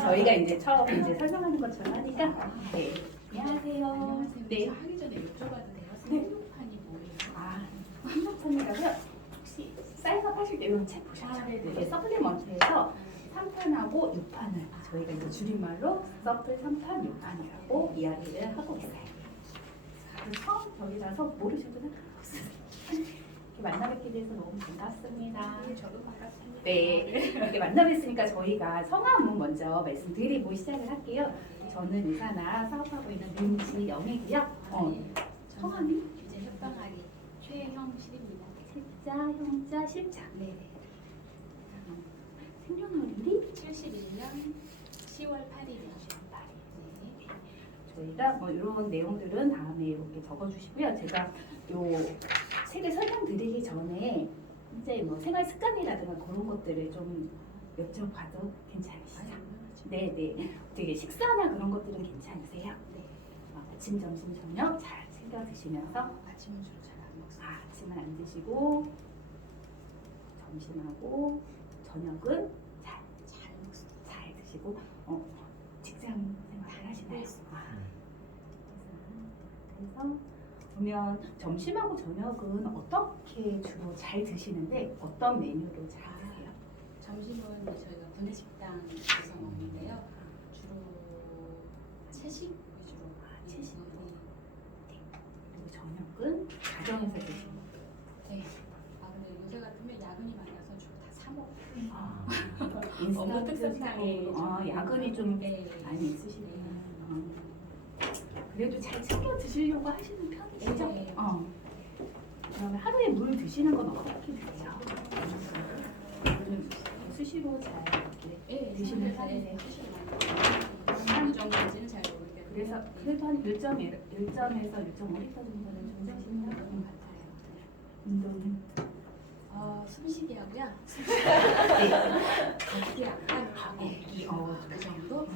저희가 이제 처음 이제 설명하는 것처럼 하니까. 네. 안녕하세요. 네. 저 하기 전에 여쭤봐도 돼요? 네. 생육판이 뭐예요? 한국천이라고요. 혹시 사이즈업 하실 때 이런 책 보셨죠? 네. 서플리먼트에서 3판하고 6판을 저희가 이제 줄임말로 서플 3판 6판이라고 이야기를 하고 있어요. 처음 여기라서 모르셔도 상관없어요. 이렇게 만나뵙게 돼서 너무 반갑습니다. 네, 저도 반갑습니다. 네, 이렇게 만나뵙으니까 저희가 성함은 먼저 말씀드리고 시작을 할게요. 저는 의사나 사업하고 있는 윤지영이고요. 성함이? 이제 협방아리 최형실입니다. 실자, 형자, 실자. 네. 생년월일이 71년 10월 8일이요. 네. 저희가 뭐 이런 내용들은 다음에 이렇게 적어주시고요. 제가 요 책을 설명드리기 전에 이제 뭐 생활 습관이라든가 그런 것들을 좀 여쭤봐도 괜찮으시죠? 네네. 되게 식사나 그런 것들은 괜찮으세요? 네. 아침, 점심, 저녁 잘 챙겨 드시면서 아침은 주로 잘 안 먹습니다. 아침은 안 드시고 점심하고 저녁은 잘 먹습니다. 잘 드시고 직장 생활을 하시나요? 그래서 보면 점심하고 저녁은 어떻게 주로 잘 드시는데 어떤 메뉴로 잘 드세요? 점심은 저희가 구내식당에서 먹는데요. 주로 채식 위주로. 채식. 네. 그리고 저녁은 가정에서 드시는 네. 근데 요새 같으면 야근이 많아서 주로 다 사 먹어요. 인스턴트 특성상에 식으로 야근이 좀 네. 많이 있으시구나. 그래도 잘 챙겨 드시려고 하시는 편이시죠? 네. 그러면 하루에 물 드시는 건 어떻게 드세요? 좀 수시로 잘 이렇게 네, 드시는 생활에서 편이세요? 수시로 많이 어느 정도인지는 잘 모르겠는데 그래서 그래도 한 1.1에서 1.5리터 정도는 좀 드시는 것 같아요. 운동은? 숨쉬기 하고요. 네. 걷기 약간 가고 걷기, 그 정도?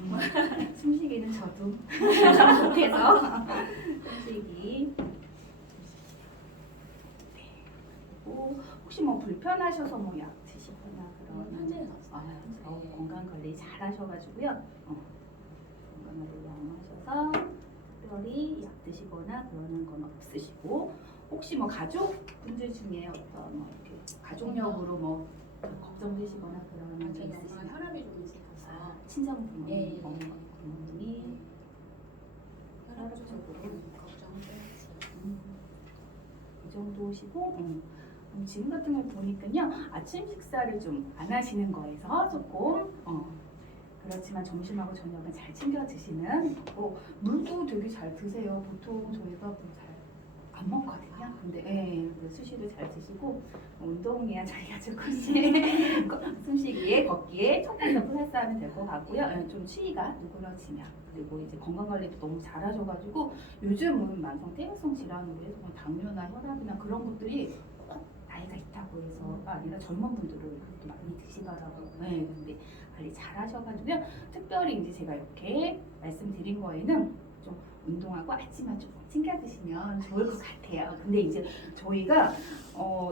숨쉬기는 저도 못해서 숨쉬기. 그리고 혹시 뭐 불편하셔서 뭐 약 드시거나 그런 현재는 없어요. 네. 건강 관리 잘 하셔가지고요. 건강 관리 양호하셔서 특별히 약 드시거나 그러는 건 없으시고 혹시 뭐 가족분들 중에 어떤 뭐 이렇게 가족력으로 뭐 걱정되시거나 그런 게 저희 엄마가 있으신가요? 혈압이 좀 있으셔서 친정 부모님, 예, 예. 부모님이 혈압 쪽으로 걱정되지. 이 정도시고 지금 같은 걸 보니까요 아침 식사를 좀 안 하시는 거에서 조금 그렇지만 점심하고 저녁은 잘 챙겨 드시는 거고 물도 되게 잘 드세요. 보통 저희가 잘 안 먹거든요. 근데 수시로 잘 드시고 운동해야 저희가 조금씩 숨쉬기에 걷기에 조금 더 플러스 하면 될 것 같고요. 좀 추위가 누그러지면 그리고 이제 건강 관리도 너무 잘하셔가지고 요즘은 만성 퇴행성 질환으로 해서 뭐 당뇨나 혈압이나 그런 것들이 꼭 나이가 있다고 해서가 아니라 젊은 분들은 그렇게 많이 드시더라고요. 근데 관리 잘하셔가지고요. 특별히 이제 제가 이렇게 말씀드린 거에는 좀 운동하고 아침만 좀 챙겨 드시면 좋을 것 같아요. 근데 이제 저희가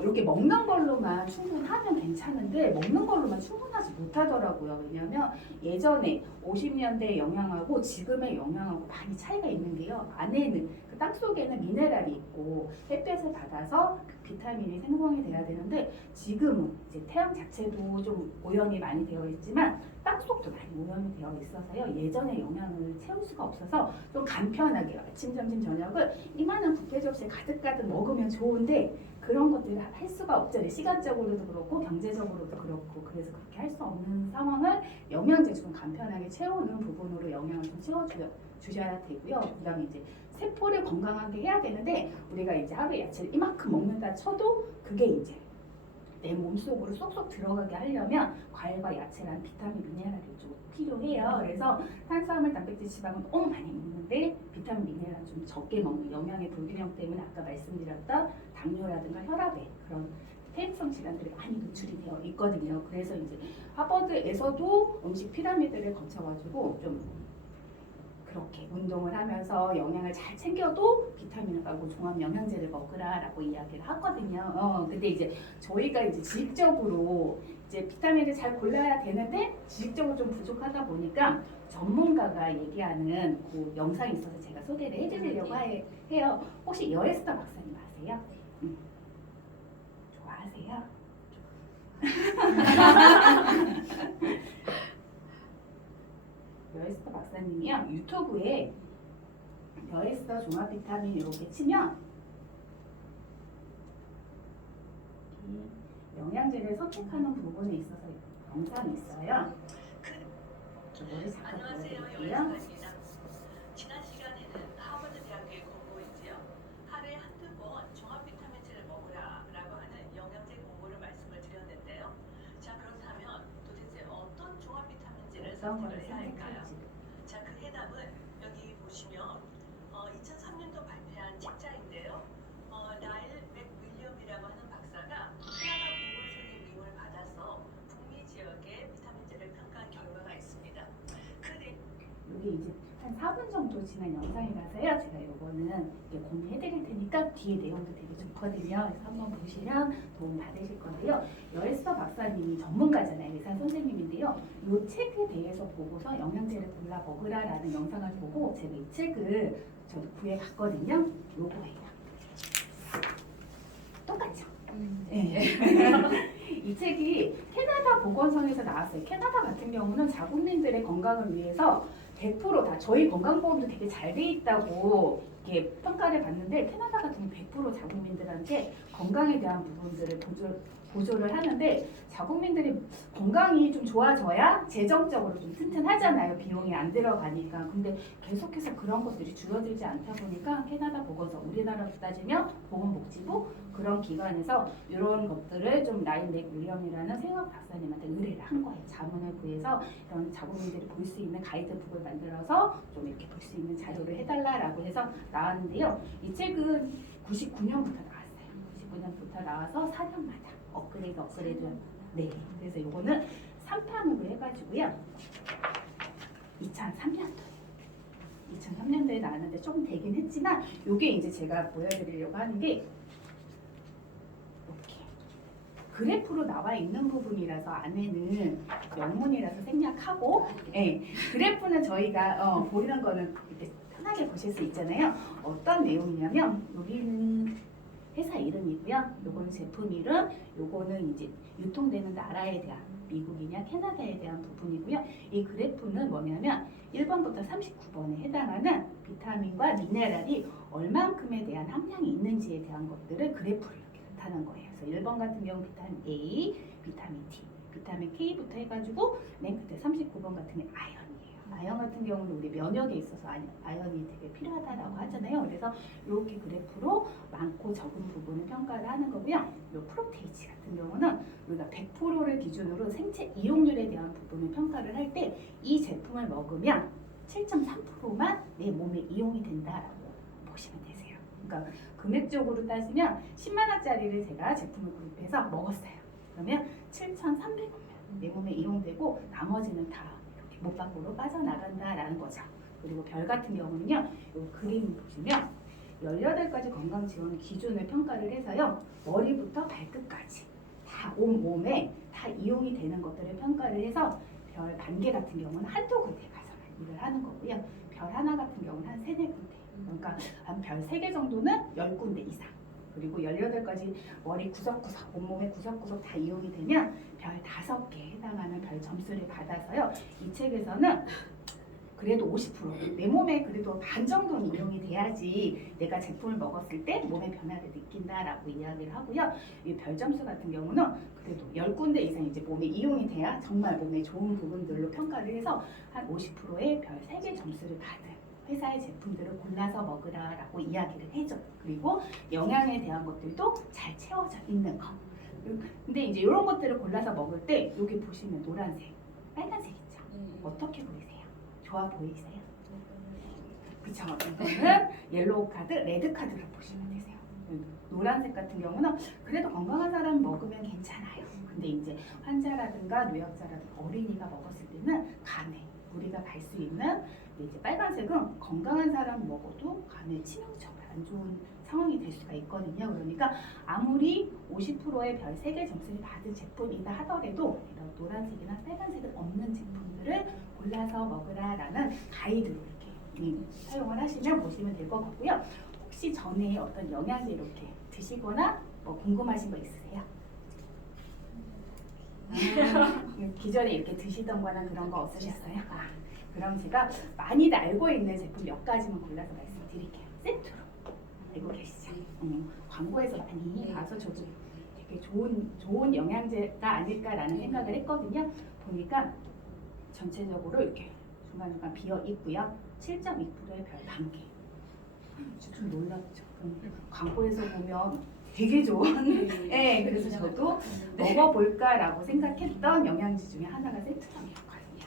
이렇게 먹는 걸로만 충분하면 괜찮은데 먹는 걸로만 충분하지 못하더라고요. 왜냐하면 예전에 50년대 영양하고 지금의 영양하고 많이 차이가 있는 게요. 안에는 그 땅 속에는 미네랄이 있고 햇볕을 받아서 그 비타민이 생성이 돼야 되는데 지금은 이제 태양 자체도 좀 오염이 많이 되어 있지만 땅속도 많이 오염이 되어 있어서요. 예전의 영양을 채울 수가 없어서 좀 간편하게 아침, 점심, 저녁을 이만한 뷔페 접시에 가득가득 먹으면 좋은데 그런 것들을 할 수가 없잖아요. 시간적으로도 그렇고 경제적으로도 그렇고 그래서 그렇게 할 수 없는 상황을 영양제 좀 간편하게 채우는 부분으로 영양을 좀 채워주셔야 되고요. 그 다음에 이제 세포를 건강하게 해야 되는데 우리가 이제 하루에 야채를 이만큼 먹는다 쳐도 그게 이제 내 몸속으로 쏙쏙 들어가게 하려면 과일과 야채라는 비타민, 미네랄이 좀 필요해요. 그래서 탄수화물, 단백질, 지방은 너무 많이 먹는데 비타민, 미네랄 좀 적게 먹는 영양의 불균형 때문에 아까 말씀드렸던 당뇨라든가 혈압에 그런 퇴행성 질환들이 많이 노출이 되어 있거든요. 그래서 이제 하버드에서도 음식 피라미드를 거쳐가지고 좀 그렇게 운동을 하면서 영양을 잘 챙겨도 비타민을 가고 종합 영양제를 먹으라라고 이야기를 하거든요. 근데 이제 저희가 이제 지식적으로 이제 비타민을 잘 골라야 되는데 지식적으로 좀 부족하다 보니까 전문가가 얘기하는 그 영상이 있어서 제가 소개를 해드리려고 해요. 혹시 여에스더 박사님 아세요? 좋아하세요? 여에스더 박사님이요 유튜브에 여에스더 종합 비타민 이렇게 치면 이 영양제를 선택하는 부분에 있어서 영상이 있어요. 저거를 잠깐 보여드릴게요. 지난 시간에는 하버드 대학교의 공고이지요. 하루에 한두 번 종합 비타민제를 먹으라라고 하는 영양제 공고를 말씀을 드렸는데요. 자, 그렇다면 도대체 어떤 종합 비타민제를 선택을 해야 할까요? 자, 그 해답은 여기 보시면 2003년도 발표한 책자인데요. 라일 맥윌리엄이라고 하는 박사가 캐나다 보건소의 미움을 받아서 북미 지역의 비타민제를 평가한 결과가 있습니다. 이게 이제 한 4분 정도 지난 영상이라서요. 제가 이거는 공유해드릴 테니까 뒤에 내용도 되게 좋거든요. 그래서 한번 보시면 도움 받으실 건데요. 여에스더 박사님이 전문가잖아요. 의사 선생님인데요. 이 책에 대해서 보고서 영양제를 골라 먹으라라는 영상을 보고 제가 이 책을 저도 구해봤거든요. 요거예요. 똑같죠? 네. 이 책이 캐나다 보건성에서 나왔어요. 캐나다 같은 경우는 자국민들의 건강을 위해서 100%다 저희 건강보험도 되게 잘 돼 있다고 이렇게 평가를 받는데 캐나다 같은 경우 100% 자국민들한테 건강에 대한 부분들을 보조를 하는데 자국민들이 건강이 좀 좋아져야 재정적으로 좀 튼튼하잖아요. 비용이 안 들어가니까. 근데 계속해서 그런 것들이 줄어들지 않다 보니까 캐나다 보건소, 우리나라로 따지면 보건복지부 그런 기관에서 이런 것들을 좀 라인 맥윌리엄이라는 생학 박사님한테 의뢰를 한 거예요. 자문을 구해서 이런 자국민들이 볼 수 있는 가이드북을 만들어서 좀 이렇게 볼 수 있는 자료를 해달라라고 해서 나왔는데요. 이 책은 99년부터 나왔어요. 99년부터 나와서 4년마다 업그레이드. 네. 그래서 요거는 3판으로 해가지고요. 2003년도에 나왔는데 조금 되긴 했지만 요게 이제 제가 보여드리려고 하는 게 이렇게 그래프로 나와 있는 부분이라서 안에는 영문이라서 생략하고 그래프는 저희가 보이는 거는 이렇게 편하게 보실 수 있잖아요. 어떤 내용이냐면 여기는 회사 이름이고요. 요거는 제품 이름, 요거는 이제 유통되는 나라에 대한 미국이냐 캐나다에 대한 부분이고요. 이 그래프는 뭐냐면 1번부터 39번에 해당하는 비타민과 미네랄이 얼만큼에 대한 함량이 있는지에 대한 것들을 그래프로 이렇게 나타낸 거예요. 그래서 1번 같은 경우 비타민 A, 비타민 D, 비타민 K부터 해가지고 맨 끝에 39번 같은 게 아연. 아연 같은 경우는 우리 면역에 있어서 아연이 되게 필요하다라고 하잖아요. 그래서 이렇게 그래프로 많고 적은 부분을 평가를 하는 거고요. 이 프로테이지 같은 경우는 우리가 100%를 기준으로 생체 이용률에 대한 부분을 평가를 할 때 이 제품을 먹으면 7.3%만 내 몸에 이용이 된다라고 보시면 되세요. 그러니까 금액적으로 따지면 10만 원짜리를 제가 제품을 구입해서 먹었어요. 그러면 7,300원 내 몸에 이용되고 나머지는 다 못 밖으로 빠져나간다라는 거죠. 그리고 별 같은 경우는요. 이 그림 보시면 18가지 건강 지원 기준을 평가를 해서요. 머리부터 발끝까지 다 온몸에 다 이용이 되는 것들을 평가를 해서 별 반개 같은 경우는 한두 군데 가서 일을 하는 거고요. 별 하나 같은 경우는 한 3-4군데. 그러니까 한 별 3개 정도는 10군데 이상. 그리고 18가지 머리 구석구석, 온몸의 구석구석 다 이용이 되면 별 5개에 해당하는 별 점수를 받아서요. 이 책에서는 그래도 50%, 내 몸에 그래도 반 정도는 이용이 돼야지 내가 제품을 먹었을 때 몸의 변화를 느낀다라고 이야기를 하고요. 이 별 점수 같은 경우는 그래도 10군데 이상 이제 몸에 이용이 돼야 정말 몸에 좋은 부분들로 평가를 해서 한 50%의 별 3개 점수를 받은 회사의 제품들을 골라서 먹으라라고 이야기를 해줘. 그리고 영양에 대한 것들도 잘 채워져 있는 거. 근데 이제 이런 것들을 골라서 먹을 때 여기 보시면 노란색, 빨간색 있죠. 어떻게 보이세요? 좋아 보이세요? 그쵸? 이거는 옐로우 카드, 레드 카드로 보시면 되세요. 노란색 같은 경우는 그래도 건강한 사람 먹으면 괜찮아요. 근데 이제 환자라든가 노약자라든가 어린이가 먹었을 때는 간에 우리가 갈 수 있는 근데 이제 빨간색은 건강한 사람 먹어도 간에 치명적으로 안 좋은 상황이 될 수가 있거든요. 그러니까 아무리 50%의 별 3개 점수를 받은 제품이다 하더라도 이런 노란색이나 빨간색은 없는 제품들을 골라서 먹으라라는 가이드로 이렇게 사용을 하시면 보시면 될 것 같고요. 혹시 전에 어떤 영양제 이렇게 드시거나 뭐 궁금하신 거 있으세요? 기존에 이렇게 드시던 거나 그런 거 없으셨어요? 그럼 제가 많이들 알고 있는 제품 몇 가지만 골라서 말씀드릴게요. 세트로 알고 계시죠? 광고에서 많이 봐서 저도 되게 좋은 영양제가 아닐까라는 생각을 했거든요. 보니까 전체적으로 이렇게 중간중간 비어 있고요. 7.2%의 별 1개. 좀 놀랍죠. 광고에서 보면 되게 좋은. 네, 그래서 저도 먹어볼까라고 생각했던 영양제 중에 하나가 세트럼이었거든요.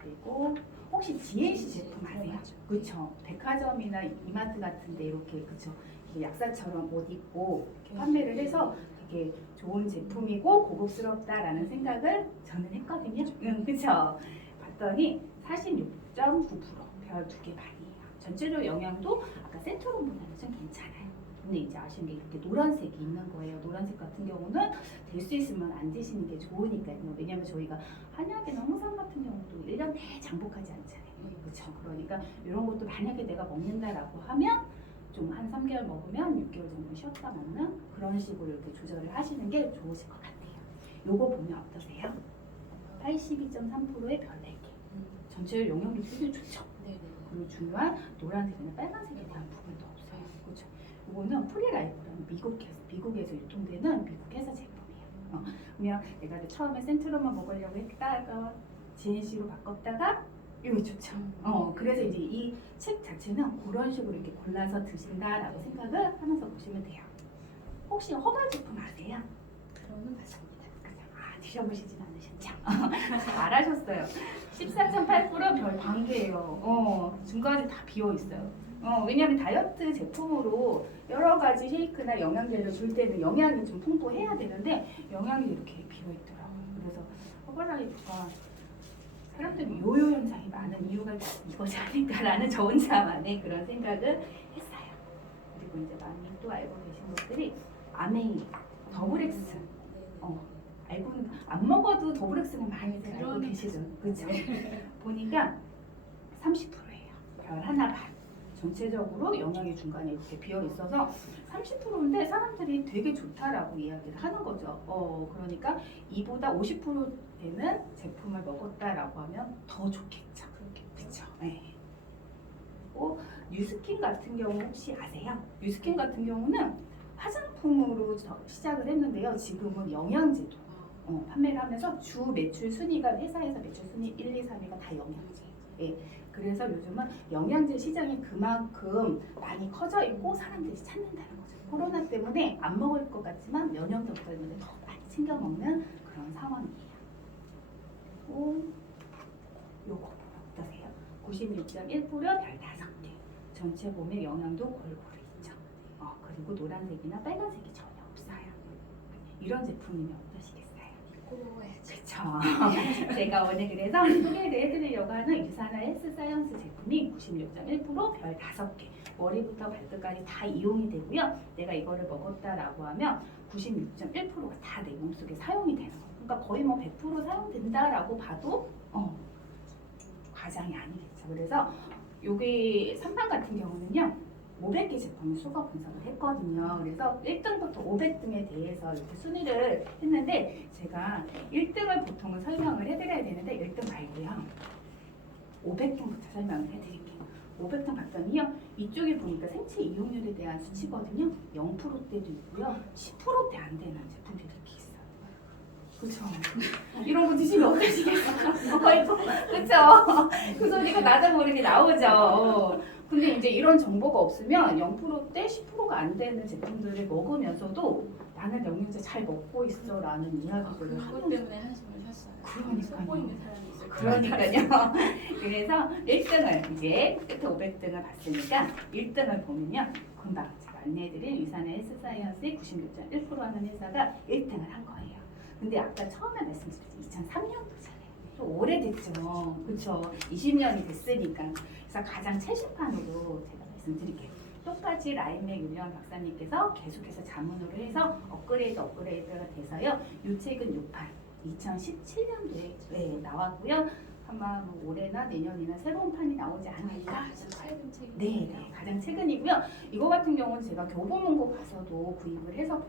그리고 혹시 GNC 제품 아세요? 그렇죠. 백화점이나 이마트 같은데 이렇게 그렇죠. 약사처럼 옷 입고 이렇게 판매를 해서 되게 좋은 제품이고 고급스럽다라는 생각을 저는 했거든요. 그렇죠. 봤더니 46.9% 별 2개 반이에요. 전체적으로 영양도 아까 세트론보다는 좀 괜찮아요. 근데 이제 아쉬운 게 이렇게 노란색이 있는 거예요. 노란색 같은 경우는 될 수 있으면 안 드시는 게 좋으니까요. 왜냐면 저희가 한약이나 홍삼 같은 경우도 1년 내내 장복하지 않잖아요. 그렇죠. 그러니까 이런 것도 만약에 내가 먹는다라고 하면 좀 한 3개월 먹으면 6개월 정도 쉬었다 먹는 그런 식으로 이렇게 조절을 하시는 게 좋으실 것 같아요. 요거 보면 어떠세요? 82.3%의 별 4개. 전체 영양도 되게 좋죠. 그리고 중요한 노란색이나 빨간색에 대한 부분도 없어요. 그렇죠. 이거는 프리라이프라는 미국에서 유통되는 미국 회사 제품이에요. 그러면 내가 처음에 센트럼만 먹으려고 했다가 GNC로 바꿨다가 이거 좋죠. 그래서 이제 이 책 자체는 그런 식으로 이렇게 골라서 드신다라고 생각을 하면서 보시면 돼요. 혹시 허벌 제품 아세요? 그러는 맞습니다. 드셔보시진 않으셨죠? 잘하셨어요. 14.8% 별 1개예요. 중간에 다 비어 있어요. 왜냐하면 다이어트 제품으로 여러 가지 쉐이크나 영양제를 줄 때는 영양이 좀 풍부해야 되는데 영양이 이렇게 비어 있더라고요. 그래서 허벌라이프가 사람들이 요요 현상이 많은 이유가 이거지 않을까라는 저 혼자만의 그런 생각을 했어요. 그리고 이제 많이 또 알고 계신 것들이 아메이, 더블엑스. 알고는 안 먹어도 더블엑스는 많이들 알고 계시죠. 그렇죠? 보니까 30%예요. 별 하나 반. 전체적으로 영양이 중간에 이렇게 비어 있어서 30%인데 사람들이 되게 좋다라고 이야기를 하는 거죠. 그러니까 이보다 50%되는 제품을 먹었다라고 하면 더 좋겠죠. 그렇죠. 네. 뉴스킨 같은 경우 혹시 아세요? 뉴스킨 같은 경우는 화장품으로 시작을 했는데요. 지금은 영양제도 판매를 하면서 주 매출 순위가 회사에서 매출 순위 1, 2, 3위가 다 영양제. 예. 그래서 요즘은 영양제 시장이 그만큼 많이 커져 있고 사람들이 찾는다는 거죠. 코로나 때문에 안 먹을 것 같지만 면역력 때문에 더 많이 챙겨 먹는 그런 상황이에요. 그리고 요거 어떠세요? 96.1% 별 5개. 전체 보면 영양도 골고루 있죠. 그리고 노란색이나 빨간색이 전혀 없어요. 이런 제품이면 어떠시겠어요? 그렇죠. 제가 오늘 그래서 소개를 해드리려고 하는 유산화 헬스사이언스 제품이 96.1% 별 5개. 머리부터 발끝까지 다 이용이 되고요. 내가 이거를 먹었다라고 하면 96.1%가 다 내 몸속에 사용이 되는 거예요. 그러니까 거의 뭐 100% 사용된다라고 봐도 과장이 아니겠죠. 그래서 요게 3단 같은 경우는요. 500개 제품을 수거 분석을 했거든요. 그래서 1등부터 500등에 대해서 이렇게 순위를 했는데 제가 1등을 보통은 설명을 해드려야 되는데 1등 말고요. 500등부터 설명을 해드릴게요. 500등 봤더니요. 이쪽에 보니까 생체 이용률에 대한 수치거든요. 0%대도 있고요. 10%대 안 되는 제품들이 이렇게 있어요. 그렇죠. 이런 거 드시면 어떠시겠어요? 그렇죠. 그 소리가 나도 모르게 나오죠. 근데 이제 이런 정보가 없으면 0%대 10%가 안 되는 제품들을 먹으면서도 나는 영양제 잘 먹고 있어 라는 이야기들을 그것 때문에 한숨을 쉬었어요. 그러니까요. 속고 있는 사람이 있어요. 그러니까요. 그래서 1등을 이제 끝에 500등을 봤으니까 1등을 보면요. 금방 제가 안내해드린 유산화 헬스사이언스의 96.1% 하는 회사가 1등을 한 거예요. 근데 아까 처음에 말씀드렸죠. 2003년도잖아요. 또 오래됐죠. 그쵸? 20년이 됐으니까. 그래서 가장 최신판으로 제가 말씀드릴게요. 똑같이 라인맥 윌리엄 박사님께서 계속해서 자문으로 해서 업그레이드가 돼서요. 이 책은 6판 2017년도에 나왔고요. 아마 뭐 올해나 내년이나 새로운 판이 나오지 않을까. 가장 최근 책이. 네, 가장 최근이고요. 이거 같은 경우는 제가 교보문고 가서도 구입을 해서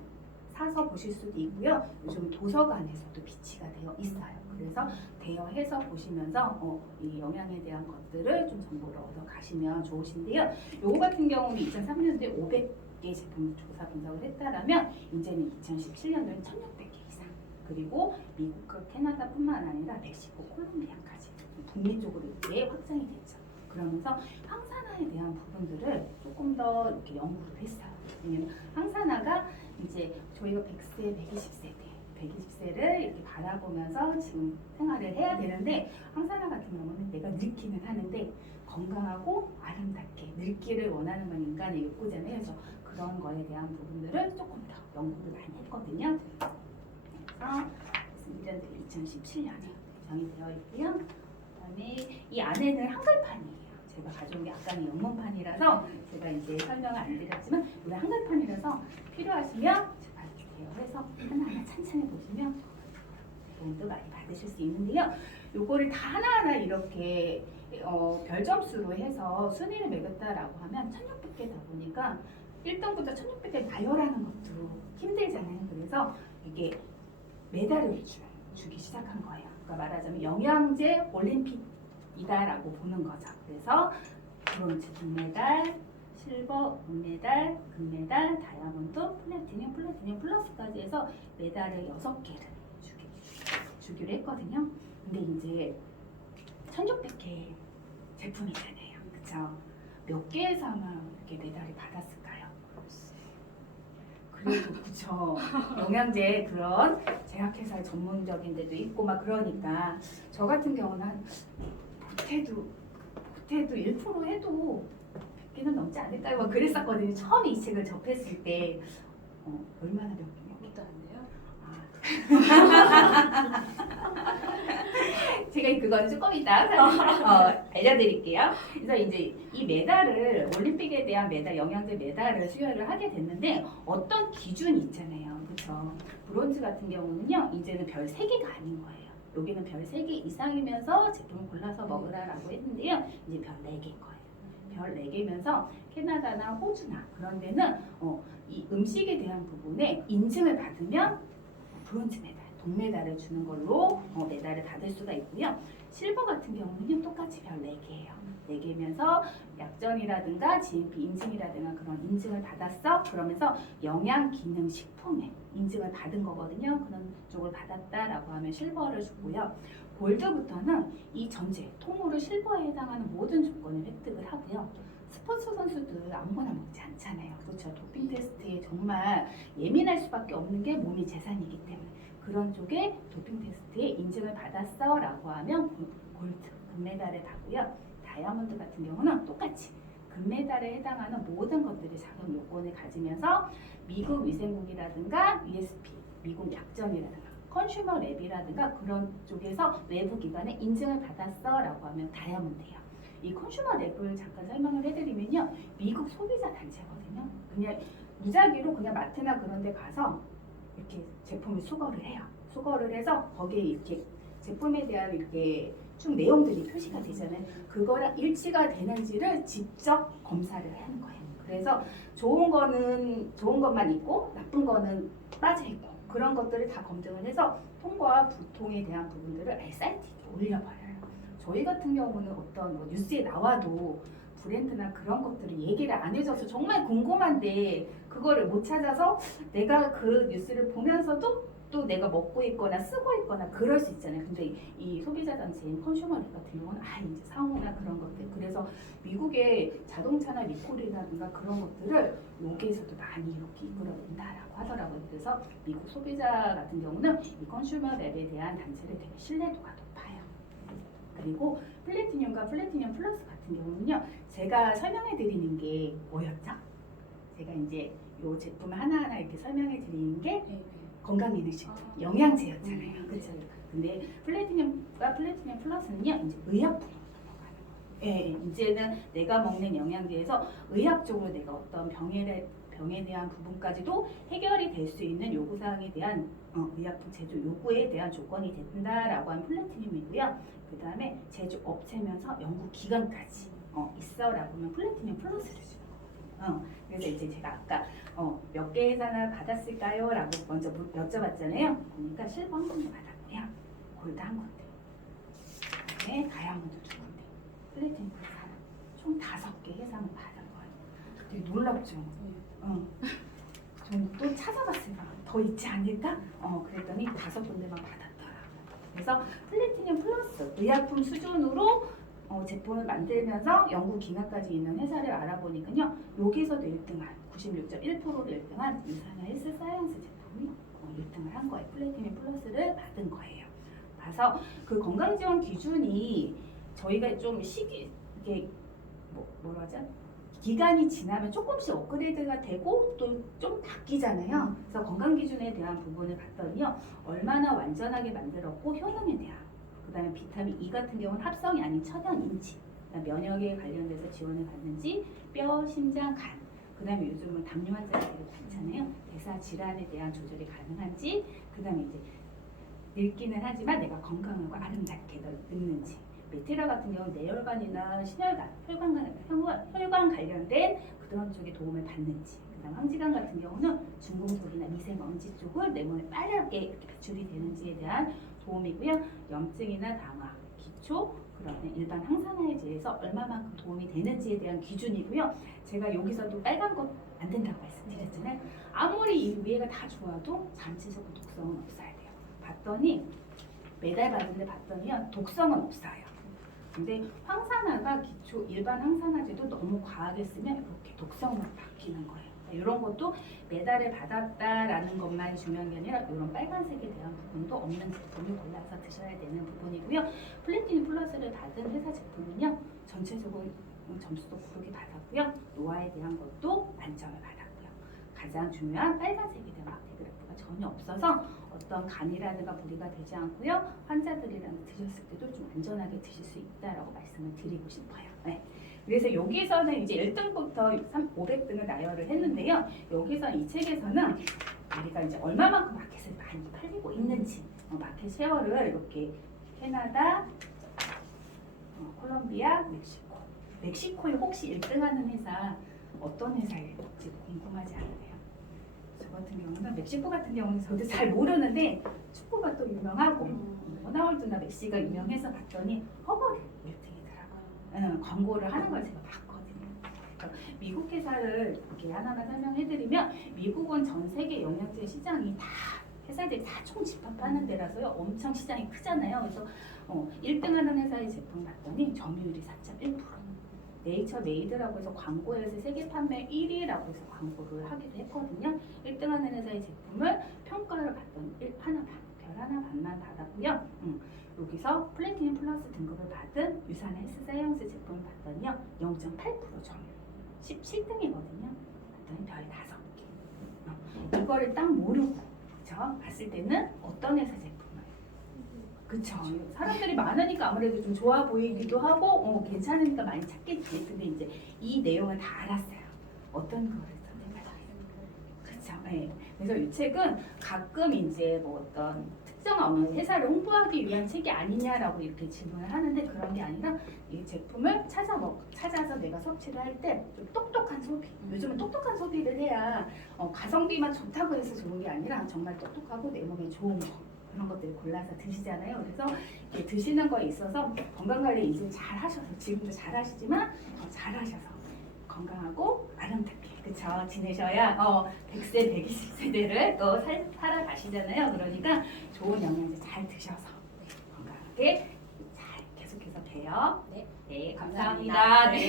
사서 보실 수도 있고요. 요즘 도서관에서도 비치가 되어 있어요. 그래서 대여해서 보시면서 이 영양에 대한 것들을 좀 정보를 얻어 가시면 좋으신데요. 요거 같은 경우는 2003년도에 500개 제품 조사 분석을 했다라면 이제는 2017년도엔 1600개 이상. 그리고 미국과 캐나다뿐만 아니라 멕시코, 콜롬비아까지 북미 쪽으로 이렇게 확장이 됐죠. 그러면서 항산화에 대한 부분들을 조금 더 이렇게 연구를 했어요. 왜냐면 항산화가 이제 저희가 100세, 120세를 이렇게 바라보면서 지금 생활을 해야 되는데 항산화 같은 경우는 내가 늙기는 하는데 건강하고 아름답게 늙기를 원하는 건 인간의 욕구잖아요. 그래서 그런 거에 대한 부분들을 조금 더 연구를 많이 했거든요. 그래서 2017년에 제정이 되어 있고요. 그다음에 이 안에는 한글판이에요. 제가 가져온 게 아까는 영문판이라서 제가 이제 설명을 안 드렸지만 우리 한글판이라서 필요하시면 제가 이렇게 대여해서 하나하나 찬찬히 보시면 도움도 많이 받으실 수 있는데요. 요거를 다 하나하나 이렇게 별점수로 해서 순위를 매겼다라고 하면 1600개다 보니까 1등부터 1600개 나열하는 것도 힘들잖아요. 그래서 이게 메달을 주기 시작한 거예요. 그러니까 말하자면 영양제 올림픽이다라고 보는 거죠. 그래서 브론즈 금메달, 실버, 은메달, 금메달, 다이아몬드, 플래티늄 플러스까지 해서 메달을 6개를 주기로 했거든요. 근데 이제 1600개 제품이잖아요. 그쵸? 몇 개에서 아마 이렇게 메달을 받았을까요? 그래도 그쵸. 영양제 그런 제약회사의 전문적인 데도 있고 막 그러니까 저 같은 경우는 못해도 1% 해도 100개는 넘지 않을까요? 막 그랬었거든요. 처음 이 책을 접했을 때 얼마나 몇 개? 것도 안 돼요? 제가 그건 조금 이따 알려드릴게요. 그래서 이제 이 메달을 올림픽에 대한 메달, 영양제 메달을 수여를 하게 됐는데 어떤 기준이 있잖아요. 그렇죠? 브론즈 같은 경우는요. 이제는 별 3개가 아닌 거예요. 여기는 별 3개 이상이면서 제품을 골라서 먹으라라고 했는데요. 이제 별 4개인 거예요. 별 4개면서 캐나다나 호주나 그런 데는 이 음식에 대한 부분에 인증을 받으면 브론즈 메달, 동메달을 주는 걸로 메달을 받을 수가 있고요. 실버 같은 경우는요 똑같이 별 4개예요. 4개면서 약전이라든가 GMP 인증이라든가 그런 인증을 받았어. 그러면서 영양기능식품에 인증을 받은 거거든요. 그런 쪽을 받았다라고 하면 실버를 주고요. 골드부터는 이 전체 통으로 실버에 해당하는 모든 조건을 획득을 하고요. 스포츠 선수들 아무거나 먹지 않잖아요. 그렇죠. 도핑 테스트에 정말 예민할 수밖에 없는 게 몸이 재산이기 때문에 그런 쪽에 도핑 테스트에 인증을 받았어 라고 하면 골드, 금메달을 받고요. 다이아몬드 같은 경우는 똑같이 금메달에 해당하는 모든 것들이 작은 요건을 가지면서 미국 위생국이라든가 USP, 미국 약전이라든가 컨슈머 랩이라든가 그런 쪽에서 외부 기관에 인증을 받았어 라고 하면 다이아몬드예요. 이 컨슈머 랩을 잠깐 설명을 해드리면요. 미국 소비자 단체거든요. 그냥 무작위로 그냥 마트나 그런 데 가서 이렇게 제품을 수거를 해요. 수거를 해서 거기에 이렇게 제품에 대한 이렇게 쭉 내용들이 표시가 되잖아요. 그거랑 일치가 되는지를 직접 검사를 하는 거예요. 그래서 좋은 것만 있고 나쁜 거는 빠져 있고 그런 것들을 다 검증을 해서 통과 불통에 대한 부분들을 사이트에 올려버려요. 저희 같은 경우는 어떤 뉴스에 나와도 브랜드나 그런 것들을 얘기를 안 해줘서 정말 궁금한데 그거를 못 찾아서 내가 그 뉴스를 보면서도 또 내가 먹고 있거나 쓰고 있거나 그럴 수 있잖아요. 근데 이 소비자 단체인 컨슈머랩 같은 경우는 이제 상호나 그런 것들 그래서 미국의 자동차나 리콜이라든가 그런 것들을 여기에서도 많이 이렇게 이끌어낸다라고 하더라고요. 그래서 미국 소비자 같은 경우는 이 컨슈머랩에 대한 단체를 되게 신뢰도가 높아요. 그리고 플래티늄과 플래티늄 플러스 같은 경우는요. 제가 설명해 드리는 게 뭐였죠? 제가 이제 이 제품 하나하나 이렇게 설명해 드리는 게 건강기능식품, 영양제였잖아요. 그렇죠? 근데 플래티늄과 플래티늄 플러스는요, 이제 의약품으로 넘어가는 거예요. 예, 이제는 내가 먹는 영양제에서 의학적으로 내가 어떤 병에 대한 부분까지도 해결이 될 수 있는 요구사항에 대한 의약품 제조 요구에 대한 조건이 된다라고 하는 플래티늄이고요. 그 다음에 제조업체면서 연구기관까지 있어라고 하면 플래티늄 플러스를 주는 거거든요. 그래서 이제 제가 아까 몇 개 회사나 받았을까요? 라고 먼저 여쭤봤잖아요. 그러니까 실버 한 군데 받았고요. 골드 한 군데. 그다음에 다이아몬드 2군데. 플래티늄 플러스 하나. 총 5개 회사만 받은 거예요. 되게 놀랍죠? 저는 또 찾아봤어요. 더 있지 않을까? 그랬더니 5군데만 받았더라고요. 그래서 플래티늄 플러스 의약품 수준으로 제품을 만들면서 연구기관까지 있는 회사를 알아보니까요. 여기서도 1등한 96.1%를 1등한 유산화 헬스 사이언스 제품이 1등을 한 거예요. 플래티늄 플러스를 받은 거예요. 그래서 그 건강지원 기준이 저희가 좀 이게 뭐라 하죠? 기간이 지나면 조금씩 업그레이드가 되고 또 좀 바뀌잖아요. 그래서 건강 기준에 대한 부분을 봤더니요. 얼마나 완전하게 만들었고 효능에 대한 그다음에 비타민 E 같은 경우는 합성이 아닌 천연인지 면역에 관련돼서 지원을 받는지 뼈, 심장, 간 그다음에 요즘은 당뇨 환자들이 많잖아요. 대사 질환에 대한 조절이 가능한지 그다음에 이제 늙기는 하지만 내가 건강하고 아름답게 늙는지 메티라 같은 경우는 뇌혈관이나 신혈관, 혈관 관련된 그런 쪽에 도움을 받는지 그다음 황지관 같은 경우는 중금속이나 미세먼지 쪽을 내 몸에 빠르게 이렇게 배출이 되는지에 대한 도움이고요. 염증이나 담화, 기초, 그다음에 일반 항산화제에서 얼마만큼 도움이 되는지에 대한 기준이고요. 제가 여기서도 빨간 거 안 된다고 말씀드렸잖아요. 아무리 이 위에가 다 좋아도 잠재적 독성은 없어야 돼요. 봤더니 매달 받는데 봤더니요 독성은 없어요. 근데 황산화가 기초 일반 항산화제도 너무 과하게 쓰면 이렇게 독성으로 바뀌는 거예요. 이런 것도 메달을 받았다라는 것만 중요한 게 아니라 이런 빨간색에 대한 부분도 없는 제품을 골라서 드셔야 되는 부분이고요. 플래티늄 플러스를 받은 회사 제품은요 전체적으로 점수도 고르게 받았고요. 노화에 대한 것도 만점을 받았고요. 가장 중요한 빨간색에 대한 박테그래프가 전혀 없어서 어떤 간이라든가 무리가 되지 않고요. 환자들이랑 드셨을 때도 좀 안전하게 드실 수 있다라고 말씀을 드리고 싶어요. 네. 그래서 여기서는 이제 1등부터 500등을 나열을 했는데요. 여기서 이 책에서는 우리가 이제 얼마만큼 마켓을 많이 팔리고 있는지 마켓 쉐어를 이렇게 캐나다, 콜롬비아, 멕시코에 혹시 1등하는 회사 어떤 회사일지 궁금하지 않으세요? 저 같은 경우는 멕시코 같은 경우는 저도 잘 모르는데 축구가 또 유명하고 호나우두나 메시가 유명해서 봤더니 허벌이 1등이더라고요. 광고를 하는 걸 제가 봤거든요. 미국 회사를 이렇게 하나만 설명해드리면 미국은 전 세계 영양제 시장이 다 회사들이 다 총 집합하는 데라서요. 엄청 시장이 크잖아요. 그래서 1등하는 회사의 제품 봤더니 점유율이 4.1%. 네이처 메이드라고 해서 광고에서 세계 판매 1위라고 해서 광고를 하기도 했거든요. 1등하는 회사의 제품을 평가를 받더니 별 하나 반만 받았고요. 여기서 플래티늄 플러스 등급을 받은 유산화 헬스 사이언스 제품을 봤더니요. 0.8% 점유율 17등이거든요. 봤더니 별 5개. 이거를 딱 모르고 그쵸? 봤을 때는 어떤 회사 제품을 그쵸. 사람들이 많으니까 아무래도 좀 좋아 보이기도 하고 괜찮으니까 많이 찾겠지. 근데 이제 이 내용을 다 알았어요. 어떤 거를 선택하겠어요. 그쵸. 네. 그래서 이 책은 가끔 이제 뭐 어떤 특정한 회사를 홍보하기 위한 책이 아니냐라고 이렇게 질문을 하는데 그런 게 아니라 이 제품을 찾아서 내가 섭취를 할 때 좀 똑똑한 소비. 요즘은 똑똑한 소비를 해야 가성비만 좋다고 해서 좋은 게 아니라 정말 똑똑하고 내 몸에 좋은 거. 그런 것들을 골라서 드시잖아요. 그래서 이렇게 드시는 거에 있어서 건강관리 이제 잘 하셔서 지금도 잘 하시지만 더 잘 하셔서 건강하고 아름답게 그쵸 지내셔야 100세 120세대를 또 살아가시잖아요. 그러니까 좋은 영양제 잘 드셔서 건강하게 잘 계속해서 봬요. 네. 네 감사합니다. 네.